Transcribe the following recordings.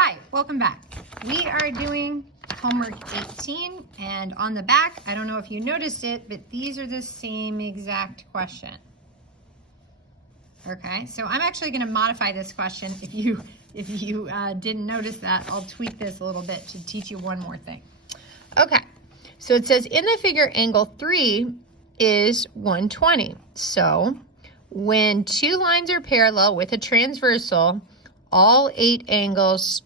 Hi, welcome back. We are doing homework 18, and on the back, I don't know if you noticed it, but these are the same exact question. Okay, so I'm actually going to modify this question. If you didn't notice that, I'll tweak this a little bit to teach you one more thing. Okay, so it says in the figure angle 3 is 120. So when two lines are parallel with a transversal, all 8 angles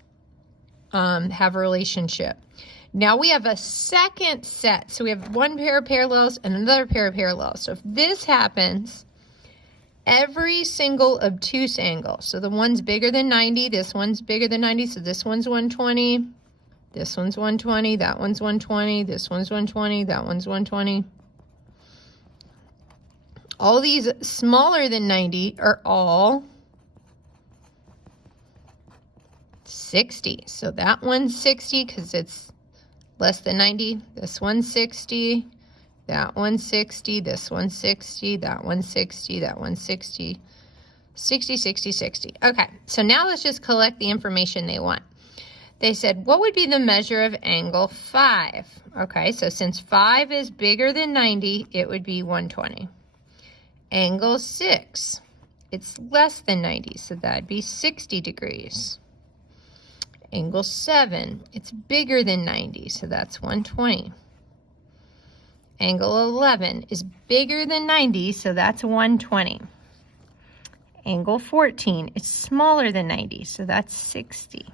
have a relationship. Now we have a second set. So we have one pair of parallels and another pair of parallels. So if this happens, every single obtuse angle, so the one's bigger than 90, this one's bigger than 90, so this one's 120, this one's 120, that one's 120, this one's 120, that one's 120. All these smaller than 90 are all 60. So that one's 60 because it's less than 90. This one's 60. That one's 60. This one's 60. That one's 60. That one's 60. 60, 60, 60. Okay, so now let's just collect the information they want. They said, what would be the measure of angle 5? Okay, so since 5 is bigger than 90, it would be 120. Angle 6, it's less than 90, so that'd be 60 degrees. Angle 7, it's bigger than 90, so that's 120. Angle 11 is bigger than 90, so that's 120. Angle 14 is smaller than 90, so that's 60.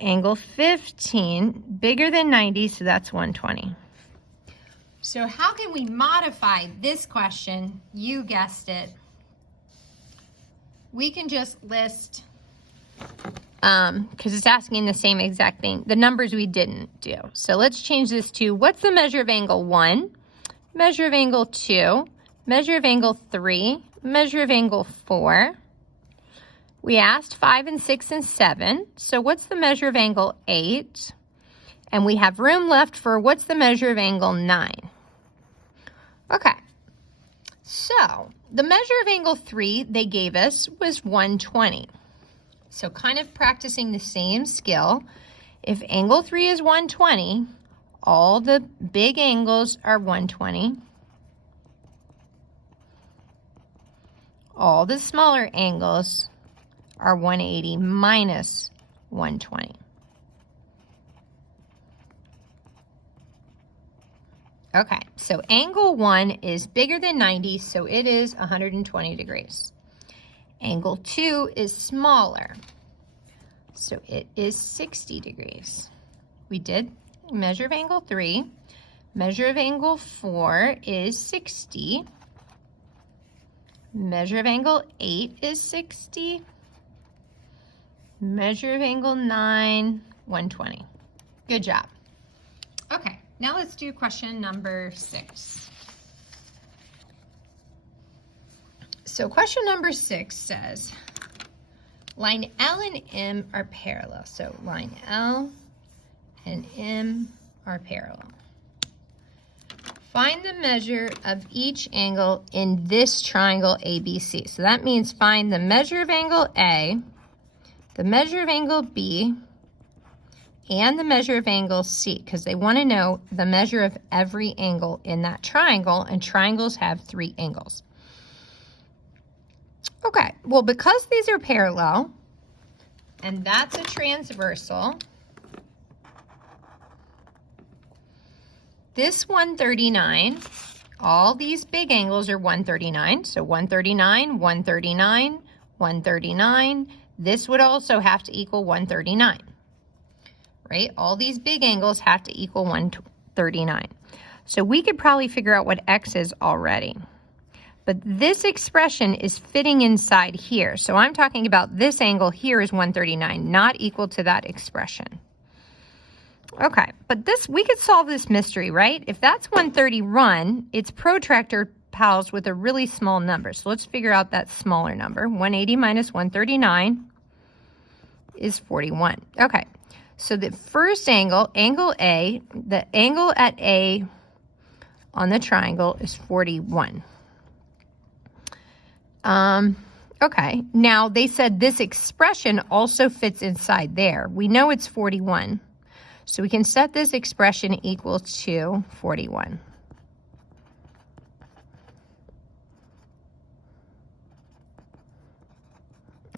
Angle 15, bigger than 90, so that's 120. So how can we modify this question? You guessed it. We can just list, because it's asking the same exact thing, the numbers we didn't do. So let's change this to, what's the measure of angle 1, measure of angle 2, measure of angle 3, measure of angle 4. We asked 5 and 6 and 7. So what's the measure of angle 8? And we have room left for what's the measure of angle 9. Okay, so the measure of angle 3 they gave us was 120. So kind of practicing the same skill. If angle 3 is 120, all the big angles are 120. All the smaller angles are 180 minus 120. Okay, so angle 1 is bigger than 90, so it is 120 degrees. Angle 2 is smaller, so it is 60 degrees. We did measure of angle 3. Measure of angle 4 is 60. Measure of angle 8 is 60. Measure of angle 9, 120. Good job. Okay, now let's do question number 6. So question number 6 says, line L and M are parallel. So line L and M are parallel. Find the measure of each angle in this triangle ABC. So that means find the measure of angle A, the measure of angle B, and the measure of angle C, because they want to know the measure of every angle in that triangle, and triangles have 3 angles. Okay, well, because these are parallel, and that's a transversal, this 139, all these big angles are 139, so 139, 139, 139, this would also have to equal 139, right? All these big angles have to equal 139. So we could probably figure out what x is already. But this expression is fitting inside here. So I'm talking about this angle here is 139, not equal to that expression. Okay, but this, we could solve this mystery, right? If that's 131, its protractor pals with a really small number. So let's figure out that smaller number. 180 minus 139 is 41. Okay, so the first angle, angle A, the angle at A on the triangle is 41. Okay, now they said this expression also fits inside there. We know it's 41. So we can set this expression equal to 41.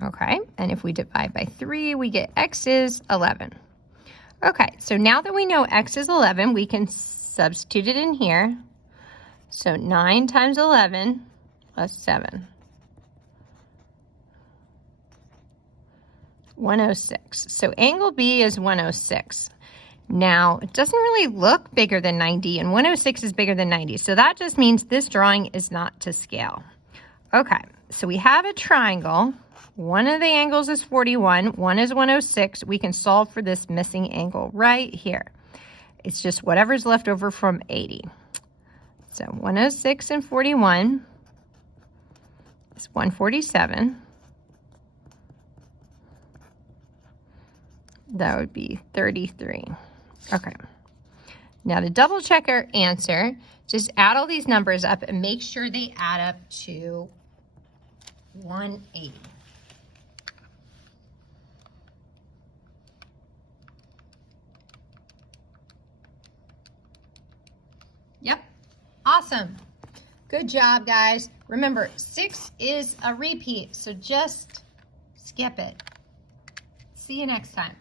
Okay, and if we divide by 3, we get x is 11. Okay, so now that we know x is 11, we can substitute it in here. So 9 times 11 plus 7. 106. So angle B is 106. Now, it doesn't really look bigger than 90, and 106 is bigger than 90. So that just means this drawing is not to scale. Okay, so we have a triangle. One of the angles is 41, one is 106. We can solve for this missing angle right here. It's just whatever's left over from 80. So 106 and 41 is 147. That would be 33. Okay. Now to double check our answer, just add all these numbers up and make sure they add up to 180. Yep. Awesome. Good job, guys. Remember, 6 is a repeat, so just skip it. See you next time.